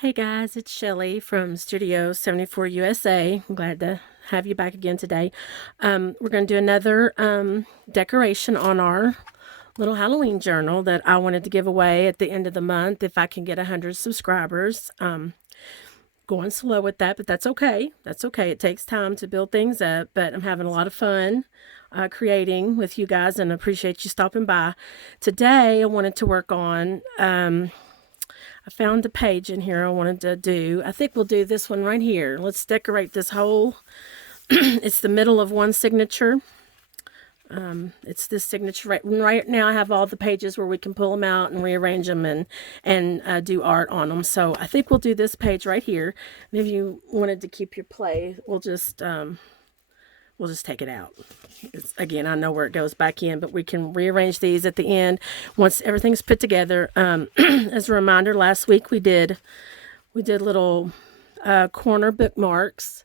Hey guys, it's Shelly from Studio 74 USA. I'm glad to have you back again today. We're going to do another decoration on our little Halloween journal that I wanted to give away at the end of the month if I can get 100 subscribers. Going slow with that, but that's okay. That's okay. It takes time to build things up, but I'm having a lot of fun creating with you guys and appreciate you stopping by. Today, I wanted to work on I found a page in here I wanted to do. I think we'll do this one right here. Let's decorate this whole, it's the middle of one signature. It's this signature right now. I have all the pages where we can pull them out and rearrange them and do art on them. So I think we'll do this page right here. And if you wanted to keep your play, we'll just take it out. Again, I know where it goes back in, but we can rearrange these at the end once everything's put together. As a reminder, last week we did little corner bookmarks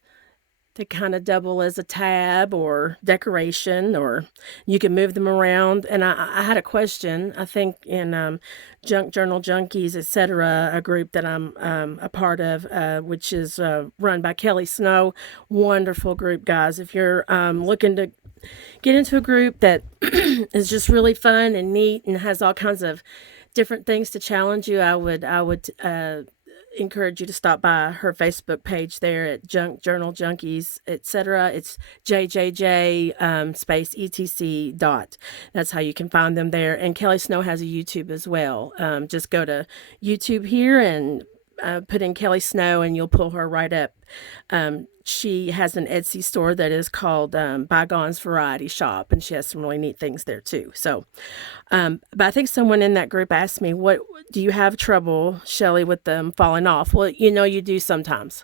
to kind of double as a tab or decoration, or you can move them around. And I had a question, I think in Junk Journal Junkies, Etc., a group that I'm a part of, which is run by Kelly Snow. Wonderful group, guys. If you're looking to get into a group that is just really fun and neat and has all kinds of different things to challenge you, I would encourage you to stop by her Facebook page there at Junk Journal Junkies, etc. It's JJJ space etc dot. That's how you can find them there. And Kelly Snow has a YouTube as well. Just go to YouTube here and put in Kelly Snow and you'll pull her right up. She has an Etsy store that is called Bygones Variety Shop, and she has some really neat things there too. So, but I think someone in that group asked me, "What do you have trouble, Shelly, with them falling off?" Well, you do sometimes.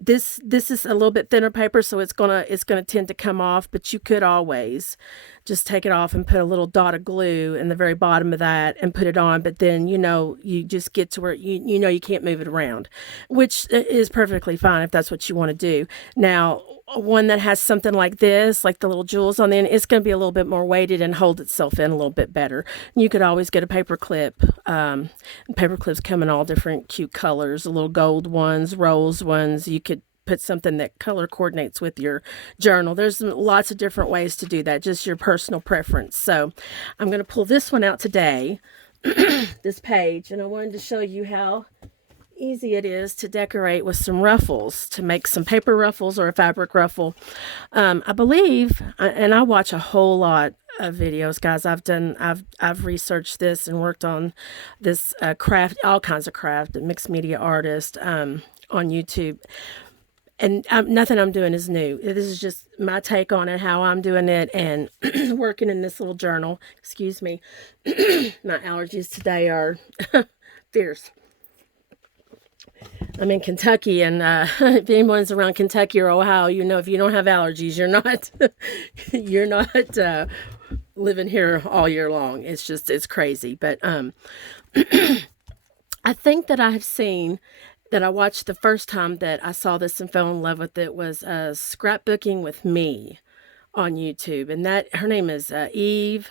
This is a little bit thinner paper, so it's gonna tend to come off, but you could always just take it off and put a little dot of glue in the very bottom of that and put it on. But then you just get to where you can't move it around, which is perfectly fine if that's what you want to do. Now, one that has something like this, like the little jewels on the end, it's going to be a little bit more weighted and hold itself in a little bit better. You could always get a paper clip. Paper clips come in all different cute colors, the little gold ones, rose ones. You could put something that color coordinates with your journal. There's lots of different ways to do that, just your personal preference. So I'm going to pull this one out today, this page, and I wanted to show you how easy it is to decorate with some ruffles, to make some paper ruffles or a fabric ruffle. I believe, and I watch a whole lot of videos, guys. I've researched this and worked on this craft, all kinds of craft, mixed media artist on YouTube. And nothing I'm doing is new. This is just my take on it, how I'm doing it, and working in this little journal. Excuse me. My allergies today are fierce. I'm in Kentucky, and if anyone's around Kentucky or Ohio, if you don't have allergies, you're not living here all year long. It's crazy. But I think that I have seen that I watched the first time that I saw this and fell in love with it was Scrapbooking with Me on YouTube, and that her name is Eve.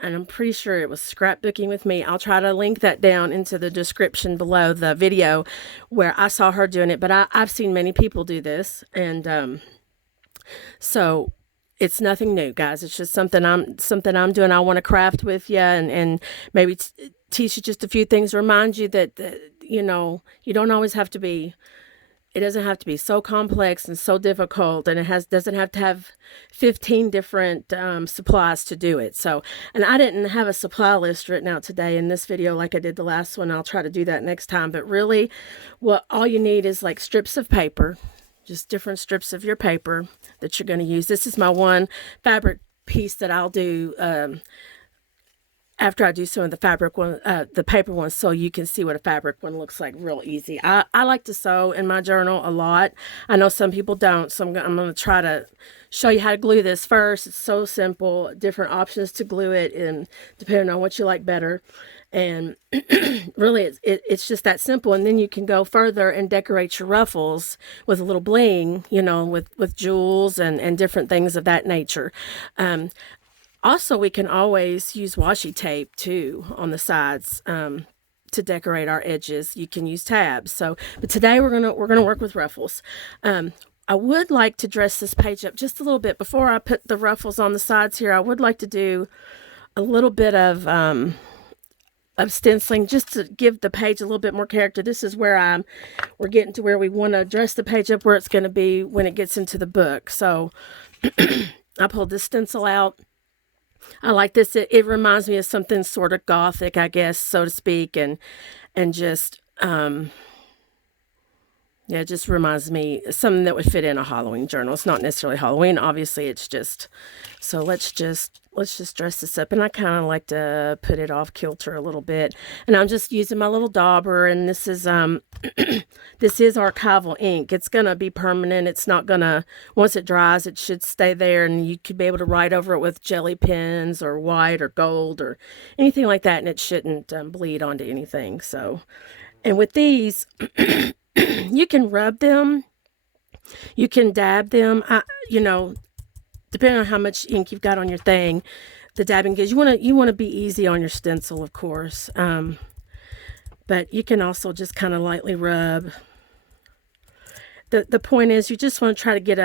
And I'm pretty sure it was Scrapbooking with Me. I'll try to link that down into the description below the video where I saw her doing it. But I've seen many people do this. And so it's nothing new, guys. It's just something I'm doing. I want to craft with you and maybe teach you just a few things. Remind you that, you don't always have to be. It doesn't have to be so complex and so difficult, and doesn't have to have 15 different supplies to do it. So, and I didn't have a supply list written out today in this video like I did the last one. I'll try to do that next time. But really, all you need is like strips of paper, just different strips of your paper that you're going to use. This is my one fabric piece that I'll do after I do some of the fabric one, the paper ones, so you can see what a fabric one looks like real easy. I like to sew in my journal a lot. I know some people don't, so I'm going to try to show you how to glue this first. It's so simple, different options to glue it, and depending on what you like better. And really, it's just that simple. And then you can go further and decorate your ruffles with a little bling, with jewels and different things of that nature. Also, we can always use washi tape too on the sides. decorate our edges. You can use tabs. So, but today we're gonna work with ruffles. I would like to dress this page up just a little bit before I put the ruffles on the sides here. I would like to do a little bit of stenciling just to give the page a little bit more character. This is where we're getting to where we want to dress the page up where it's going to be when it gets into the book. So I pulled this stencil out. I like this. It reminds me of something sort of gothic, I guess, so to speak, and just yeah, it just reminds me of something that would fit in a Halloween journal. It's not necessarily Halloween, obviously. It's just so let's just dress this up, and I kind of like to put it off kilter a little bit. And I'm just using my little dauber, and this is this is archival ink. It's gonna be permanent. It's not gonna, once it dries, it should stay there, and you could be able to write over it with jelly pens or white or gold or anything like that, and it shouldn't bleed onto anything. So, and with these. You can rub them, you can dab them, you know, depending on how much ink you've got on your thing, the dabbing gives. You want to be easy on your stencil, of course, but you can also just kind of lightly rub. The point is, you just want to try to get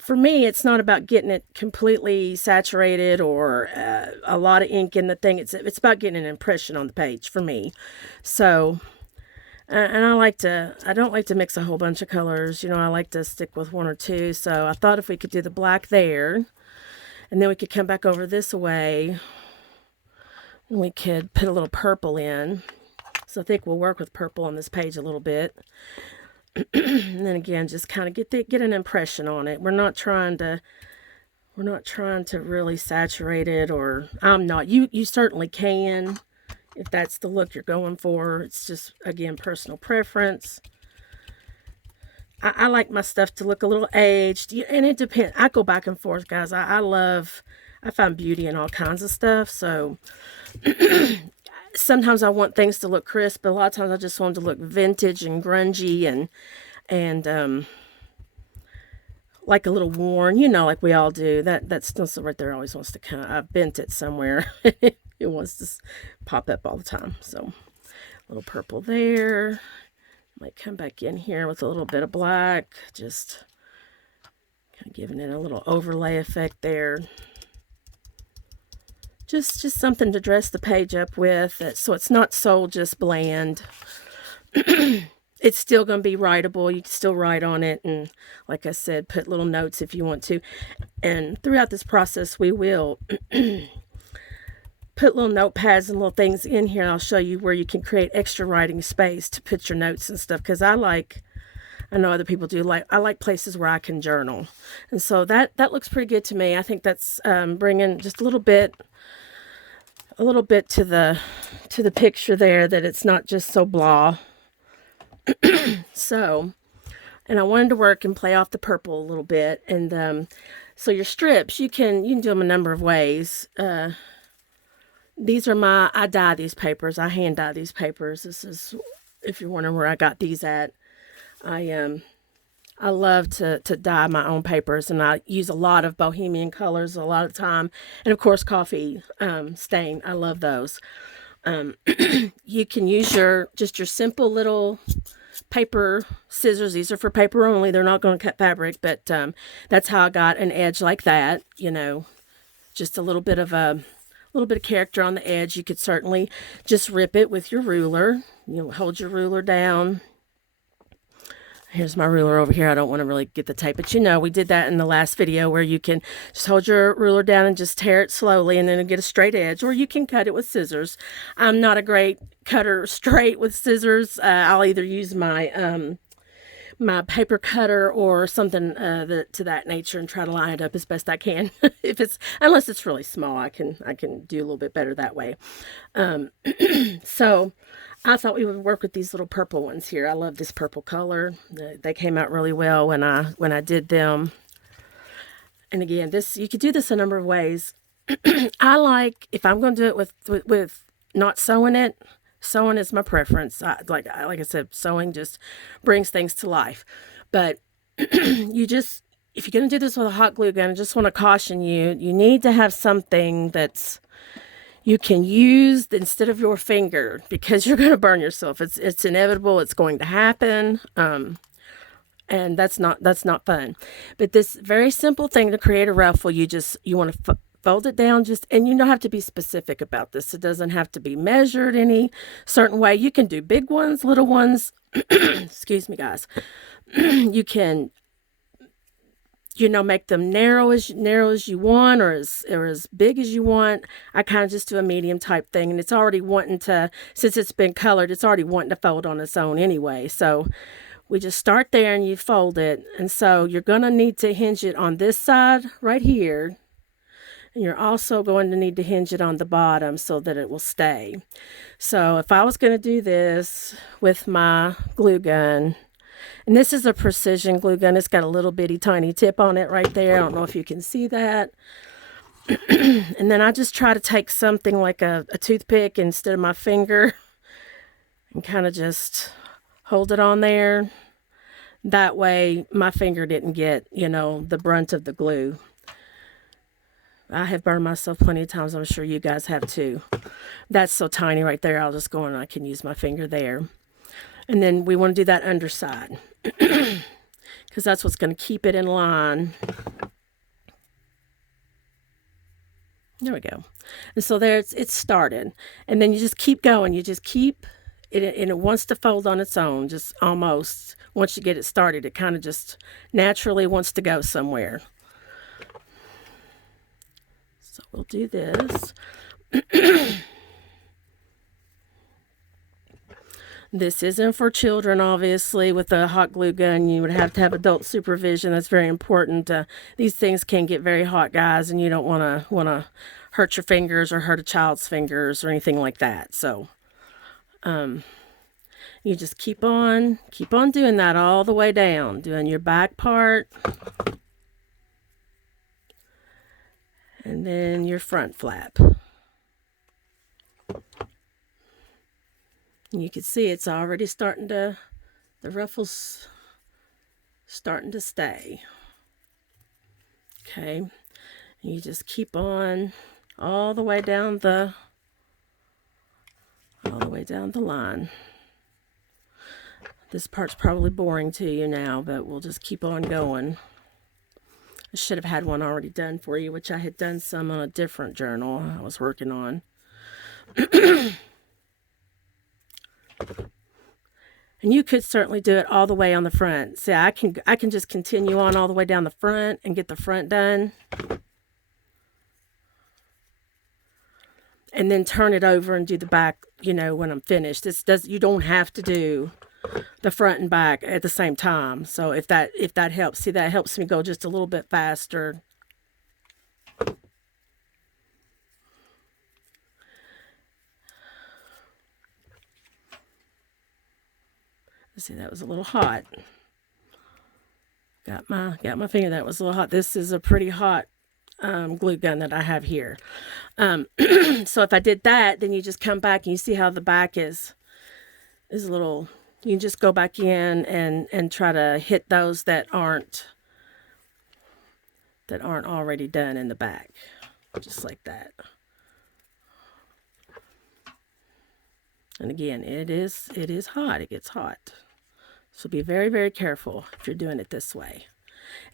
for me, it's not about getting it completely saturated or a lot of ink in the thing. It's about getting an impression on the page for me. So, and I don't like to mix a whole bunch of colors. You know, I like to stick with one or two. So I thought if we could do the black there, and then we could come back over this way, and we could put a little purple in. So I think we'll work with purple on this page a little bit. And then again, just kind of get an impression on it. We're not trying to really saturate it, or I'm not. You certainly can if that's the look you're going for. It's just, again, personal preference. I like my stuff to look a little aged, and it depends. I go back and forth, guys. I find beauty in all kinds of stuff. So sometimes I want things to look crisp, but a lot of times I just want them to look vintage and grungy and like a little worn, you know, like we all do. That stencil right there always wants to kind of, I've bent it somewhere. It wants to pop up all the time. So a little purple there. Might come back in here with a little bit of black, just kind of giving it a little overlay effect there. Just something to dress the page up with, so it's not so just bland. It's still going to be writable. You can still write on it, and like I said, put little notes if you want to. And throughout this process, we will put little notepads and little things in here, and I'll show you where you can create extra writing space to put your notes and stuff, because I know other people do, I like places where I can journal. And so that looks pretty good to me. I think that's bringing just a little bit to the picture there, that it's not just so blah. So, and I wanted to work and play off the purple a little bit. And so your strips, you can do them a number of ways. These are I dye these papers. I hand dye these papers. This is, if you're wondering where I got these at, I love to dye my own papers, and I use a lot of bohemian colors a lot of the time, and of course coffee stain. I love those. You can use your simple little paper scissors. These are for paper only. They're not going to cut fabric, but that's how I got an edge like that. You know, just a little bit of character on the edge. You could certainly just rip it with your ruler. You know, hold your ruler down. Here's my ruler over here. I don't want to really get the tape, but you know, we did that in the last video, where you can just hold your ruler down and just tear it slowly, and then it'll get a straight edge, or you can cut it with scissors. I'm not a great cutter straight with scissors. I'll either use my my paper cutter or something to that nature, and try to line it up as best I can. Unless it's really small, I can do a little bit better that way. So I thought we would work with these little purple ones here. I love this purple color. They came out really well when I did them. And again, you could do this a number of ways. I like, if I'm going to do it with not sewing it. Sewing is my preference. Like I said, sewing just brings things to life. But if you're going to do this with a hot glue gun, I just want to caution you, you need to have something that's, You can use instead of your finger, because you're going to burn yourself. It's inevitable. It's going to happen. And that's not fun. But this very simple thing to create a ruffle, you want to fold it down, and you don't have to be specific about this. It doesn't have to be measured any certain way. You can do big ones, little ones. Excuse me, guys. You can, make them narrow as you want, or as big as you want. I kind of just do a medium type thing, and it's already wanting to, since it's been colored, it's already wanting to fold on its own anyway. So we just start there and you fold it. And so you're going to need to hinge it on this side right here. And you're also going to need to hinge it on the bottom so that it will stay. So if I was going to do this with my glue gun, and this is a precision glue gun, it's got a little bitty tiny tip on it right there. I don't know if you can see that. And then I just try to take something like a toothpick instead of my finger and kind of just hold it on there. That way my finger didn't get, the brunt of the glue. I have burned myself plenty of times. I'm sure you guys have too. That's so tiny right there. I'll just go and I can use my finger there. And then we want to do that underside because that's what's going to keep it in line. There we go. And so there it's started. And then you just keep going. You just keep it, and it wants to fold on its own, just almost. Once you get it started, it kind of just naturally wants to go somewhere. So we'll do this. This isn't for children, obviously. With a hot glue gun, you would have to have adult supervision. That's very important. These things can get very hot, guys, and you don't want to hurt your fingers or hurt a child's fingers or anything like that. So you just keep on doing that all the way down, doing your back part. And then your front flap. And you can see it's already the ruffles starting to stay. Okay. And you just keep on all the way down the line. This part's probably boring to you now, but we'll just keep on going. I should have had one already done for you, which I had done some on a different journal I was working on. And you could certainly do it all the way on the front. See, I can just continue on all the way down the front and get the front done. And then turn it over and do the back, when I'm finished. You don't have to do the front and back at the same time. So if that helps, see, that helps me go just a little bit faster. See, that was a little hot. Got my finger. That was a little hot. This is a pretty hot glue gun that I have here. So if I did that, then you just come back and you see how the back is a little. You can just go back in and try to hit those that aren't already done in the back, just like that. And again, it is hot. It gets hot. So be very, very careful if you're doing it this way.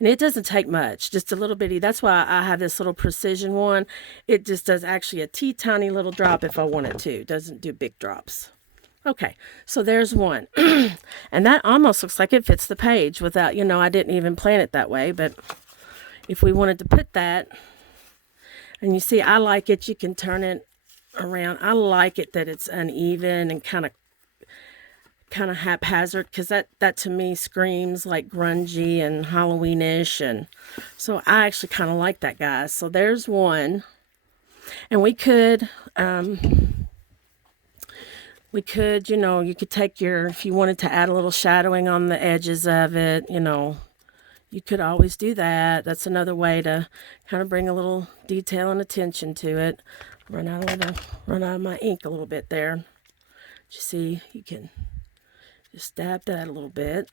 And it doesn't take much, just a little bitty. That's why I have this little precision one. It just does actually a teeny little drop if I want it to. It doesn't do big drops. Okay, so there's one. And that almost looks like it fits the page without, I didn't even plan it that way. But if we wanted to put that, and you see, I like it. You can turn it around. I like it that it's uneven and kind of haphazard, because that to me screams like grungy and Halloweenish, and so I actually kind of like that, guys. So there's one, and we could you could take if you wanted to add a little shadowing on the edges of it, you could always do that. That's another way to kind of bring a little detail and attention to it. Run out of my ink a little bit there. You see, you can just dab that a little bit.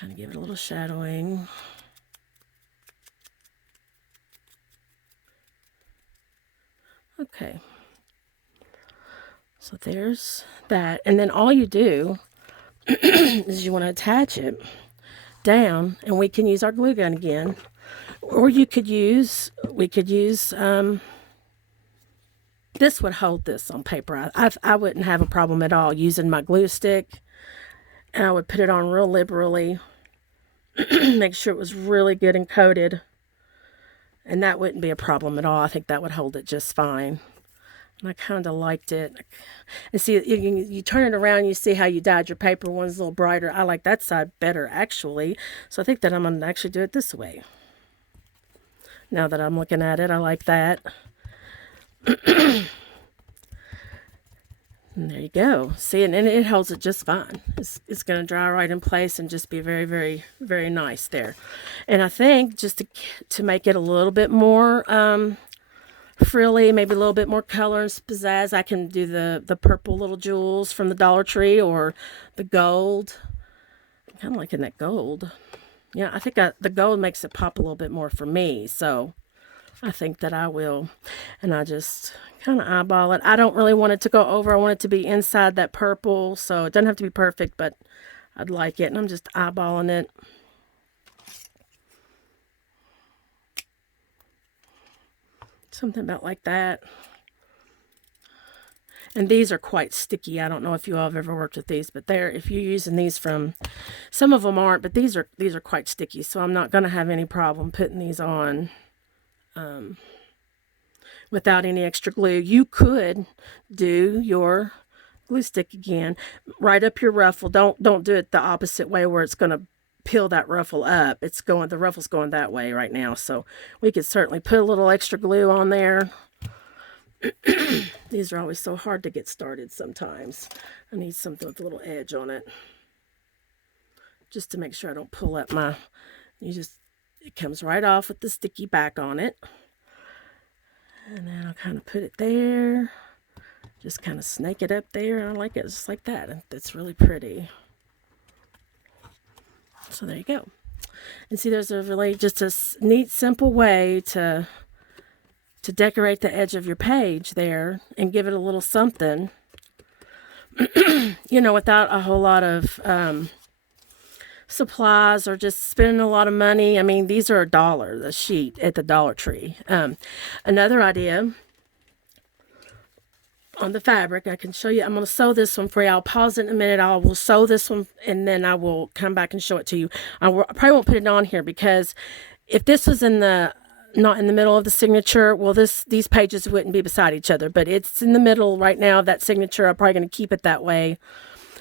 Kind of give it a little shadowing. Okay. So there's that. And then all you do is you want to attach it down, and we can use our glue gun again. Or we could use, this would hold this on paper. I wouldn't have a problem at all using my glue stick, and I would put it on real liberally, make sure it was really good and coated, and that wouldn't be a problem at all. I think that would hold it just fine. And I kind of liked it. And see, you turn it around, you see how you dyed your paper. One's a little brighter. I like that side better, actually. So I think that I'm going to actually do it this way. Now that I'm looking at it, I like that. And there you go. See, and it holds it just fine. It's going to dry right in place and just be very, very, very nice there. And I think just to make it a little bit more frilly, maybe a little bit more color and pizzazz, I can do the purple little jewels from the Dollar Tree, or the gold. I'm kind of liking that gold. Yeah, I think the gold makes it pop a little bit more for me. So I think that I will. And I just kind of eyeball it. I don't really want it to go over. I want it to be inside that purple. So it doesn't have to be perfect, but I'd like it. And I'm just eyeballing it. Something about like that. And these are quite sticky. I don't know if you all have ever worked with these, but if you're using these from, some of them aren't, but these are quite sticky. So I'm not going to have any problem putting these on without any extra glue. You could do your glue stick again, right up your ruffle. Don't do it the opposite way where it's going to peel that ruffle up. The ruffle's going that way right now. So we could certainly put a little extra glue on there. These are always so hard to get started sometimes. I need something with a little edge on it, just to make sure I don't pull up it comes right off with the sticky back on it. And then I'll kind of put it there, just kind of snake it up there. I like it just like that. That's really pretty. So there you go. And see, there's just a neat, simple way to decorate the edge of your page there and give it a little something, without a whole lot of supplies or just spending a lot of money. I mean, these are $1 a sheet at the Dollar Tree. Another idea on the fabric, I can show you. I'm going to sew this one for you. I'll pause it in a minute. I will sew this one, and then I will come back and show it to you. I probably won't put it on here, because if this was not in the middle of the signature, well, these pages wouldn't be beside each other, but it's in the middle right now of that signature. I'm probably going to keep it that way.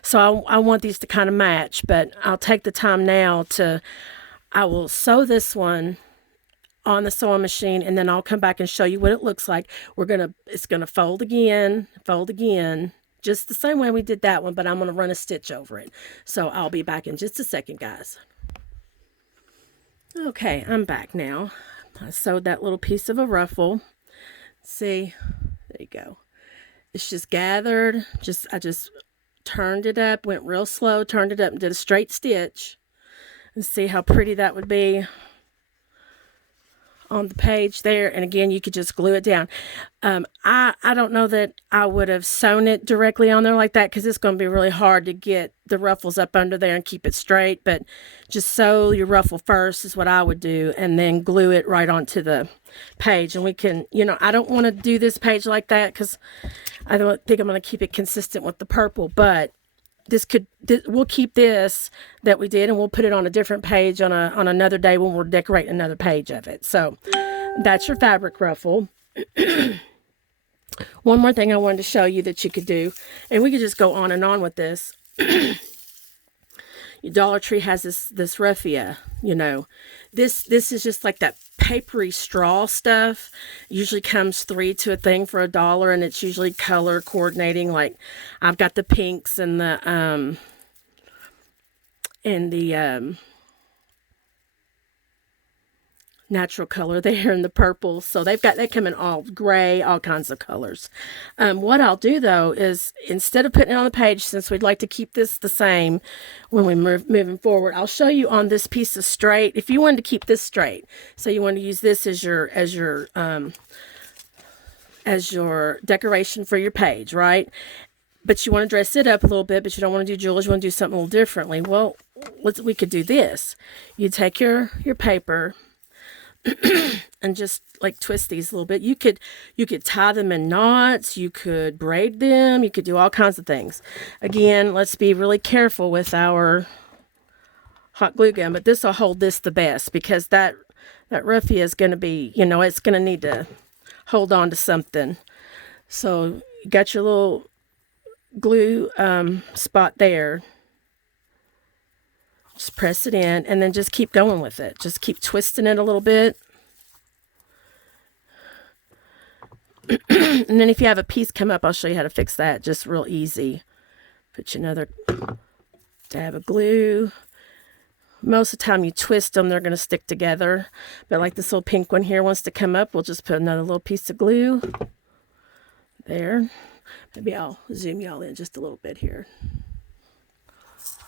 So I want these to kind of match, but I'll take the time now I will sew this one on the sewing machine, and then I'll come back and show you what it looks like. It's gonna fold again, just the same way we did that one, but I'm gonna run a stitch over it. So I'll be back in just a second, guys. Okay, I'm back now. I sewed that little piece of a ruffle. See, there you go. It's just gathered. I just turned it up, went real slow, turned it up, and did a straight stitch. And see how pretty that would be on the page there. And again, you could just glue it down. I don't know that I would have sewn it directly on there like that, because it's going to be really hard to get the ruffles up under there and keep it straight. But just sew your ruffle first is what I would do, and then glue it right onto the page. And we can, I don't want to do this page like that, because I don't think I'm going to keep it consistent with the purple, but we'll keep this that we did, and we'll put it on a different page on another day when we're decorating another page of it. So that's your fabric ruffle. One more thing I wanted to show you that you could do, and we could just go on and on with this. Your Dollar Tree has this raffia, This is just like that papery straw stuff. Usually comes 3 to a thing for $1, and it's usually color coordinating. Like I've got the pinks and the natural color there, and the purple. So they come in all gray, all kinds of colors. What I'll do though is, instead of putting it on the page, since we'd like to keep this the same when we moving forward, I'll show you on this piece of straight. If you wanted to keep this straight, so you want to use this as your decoration for your page, right? But you want to dress it up a little bit, but you don't want to do jewels. You want to do something a little differently. Well, we could do this. You take your paper and just like twist these a little bit. You could tie them in knots. You could braid them. You could do all kinds of things. Again, let's be really careful with our hot glue gun, but this will hold this the best, because that raffia is going to be, it's going to need to hold on to something. So you got your little glue spot there. Just press it in and then just keep going with it. Just keep twisting it a little bit. And then if you have a piece come up, I'll show you how to fix that. Just real easy. Put you another dab of glue. Most of the time you twist them, they're going to stick together. But like this little pink one here wants to come up, we'll just put another little piece of glue. There. Maybe I'll zoom y'all in just a little bit here.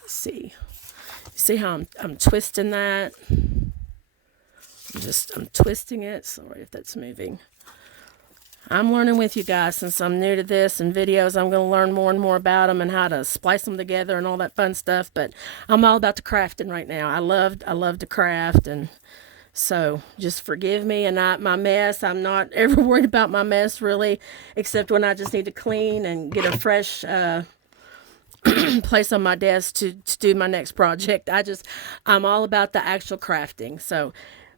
Let's see. See how I'm twisting that? I'm twisting it. Sorry if that's moving. I'm learning with you guys since I'm new to this and videos. I'm going to learn more and more about them and how to splice them together and all that fun stuff. But I'm all about the crafting right now. I love to craft, and so just forgive me and my mess. I'm not ever worried about my mess really, except when I just need to clean and get a fresh place on my desk to do my next project. I'm all about the actual crafting. So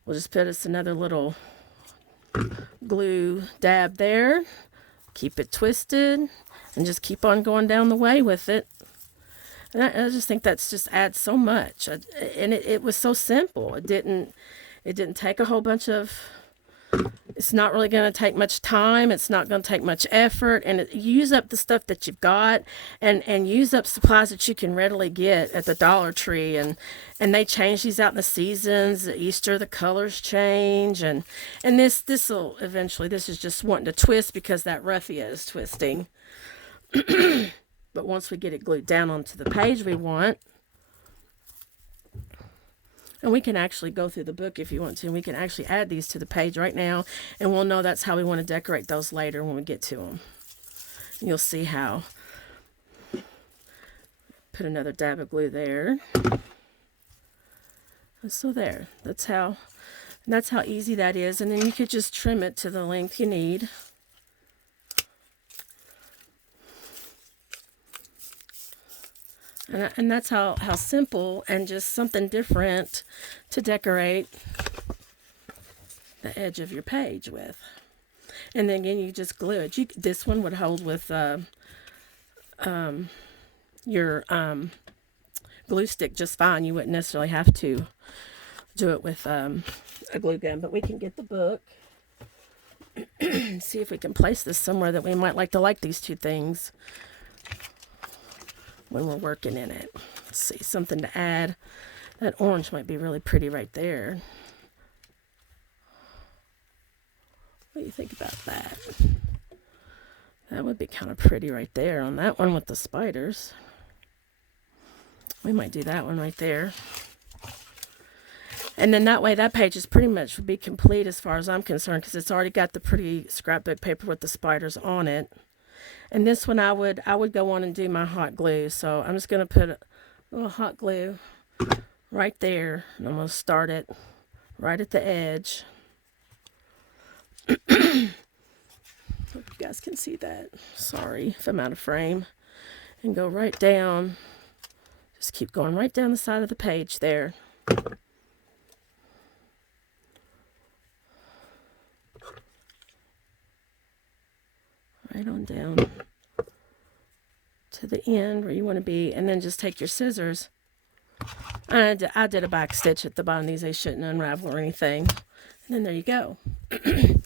we'll just put us another little glue dab there. Keep it twisted and just keep on going down the way with it. And I just think that's just adds so much. And it was so simple. It didn't take a whole bunch of. It's not really going to take much time. It's not going to take much effort. And use up the stuff that you've got, and use up supplies that you can readily get at the Dollar Tree. And they change these out in the seasons. At Easter, the colors change. And this will eventually, this is just wanting to twist because that raffia is twisting. But once we get it glued down onto the page we want, and we can actually go through the book if you want to. And we can actually add these to the page right now. And we'll know that's how we want to decorate those later when we get to them. And you'll see how. Put another dab of glue there. And so there. That's how easy that is. And then you could just trim it to the length you need. And that's how simple and just something different to decorate the edge of your page with. And then again, you just glue it. This one would hold with your glue stick just fine. You wouldn't necessarily have to do it with a glue gun. But we can get the book and see if we can place this somewhere that we might like these two things when we're working in it. Let's see, something to add. That orange might be really pretty right there. What do you think about that? That would be kind of pretty right there on that one with the spiders. We might do that one right there. And then that way that page is pretty much would be complete as far as I'm concerned, because it's already got the pretty scrapbook paper with the spiders on it. And this one I would go on and do my hot glue. So I'm just going to put a little hot glue right there. And I'm going to start it right at the edge. Hope you guys can see that. Sorry if I'm out of frame. And go right down. Just keep going right down the side of the page there. Right on down to the end where you want to be, and then just take your scissors. I did a back stitch at the bottom of these. They shouldn't unravel or anything. And then there you go. And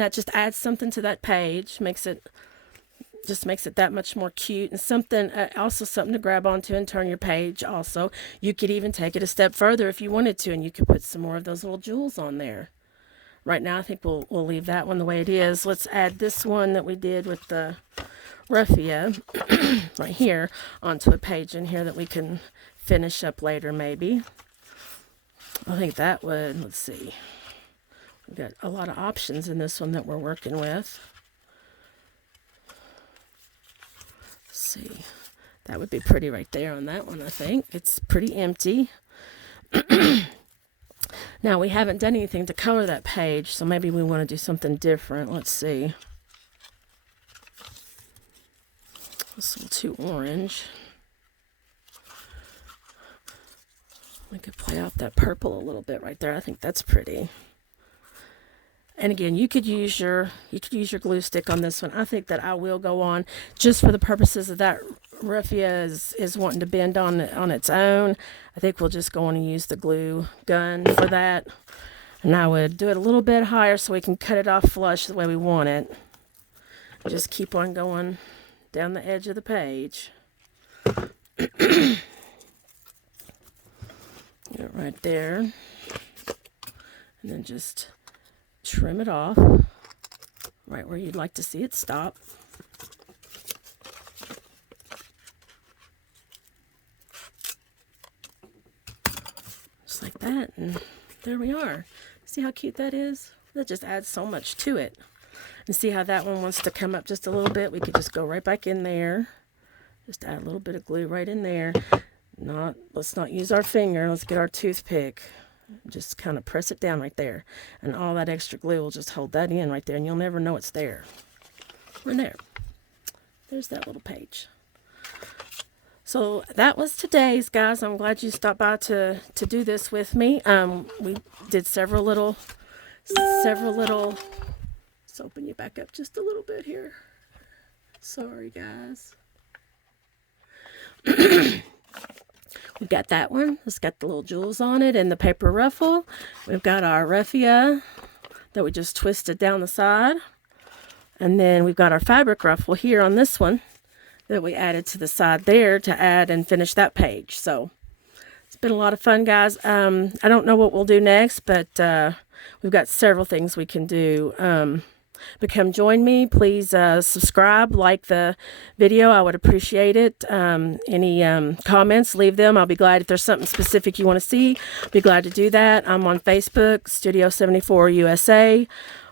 that just adds something to that page, makes it that much more cute, and something also something to grab onto and turn your page. Also, you could even take it a step further if you wanted to, and you could put some more of those little jewels on there. Right now, I think we'll leave that one the way it is. Let's add this one that we did with the raffia right here onto a page in here that we can finish up later maybe. I think that would, let's see. We've got a lot of options in this one that we're working with. Let's see. That would be pretty right there on that one, I think. It's pretty empty. Now, we haven't done anything to color that page, so maybe we want to do something different. Let's see. It's a little too orange. We could play off that purple a little bit right there. I think that's pretty. And again, you could use your glue stick on this one. I think that I will go on just for the purposes of that raffia is wanting to bend on its own. I think we'll just go on and use the glue gun for that. And I would do it a little bit higher so we can cut it off flush the way we want it. Just keep on going down the edge of the page. Get it right there. And then just trim it off right where you'd like to see it stop. Just like that, and there we are. See how cute that is? That just adds so much to it. And see how that one wants to come up just a little bit? We could just go right back in there. Just add a little bit of glue right in there. Let's not use our finger. Let's get our toothpick. Just kind of press it down right there. And all that extra glue will just hold that in right there, and you'll never know it's there. We're there. There's that little page. So that was today's, guys. I'm glad you stopped by to do this with me. We did several little. Let's open you back up just a little bit here. Sorry, guys. We've got that one. It's got the little jewels on it and the paper ruffle. We've got our raffia that we just twisted down the side. And then we've got our fabric ruffle here on this one that we added to the side there to add and finish that page. So it's been a lot of fun, guys. I don't know what we'll do next, but we've got several things we can do. But come join me. Please subscribe, like the video. I would appreciate it. Any comments, leave them. I'll be glad if there's something specific you want to see. I'll be glad to do that. I'm on Facebook, Studio 74 USA.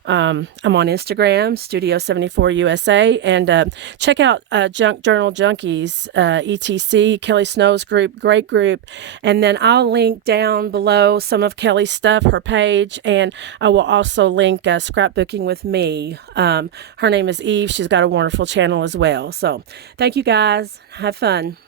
I'm on Instagram, Studio 74 USA, and check out Junk Journal Junkies, ETC, Kelly Snow's group, great group. And then I'll link down below some of Kelly's stuff, her page, and I will also link Scrapbooking with me. Her name is Eve. She's got a wonderful channel as well. So thank you, guys. Have fun.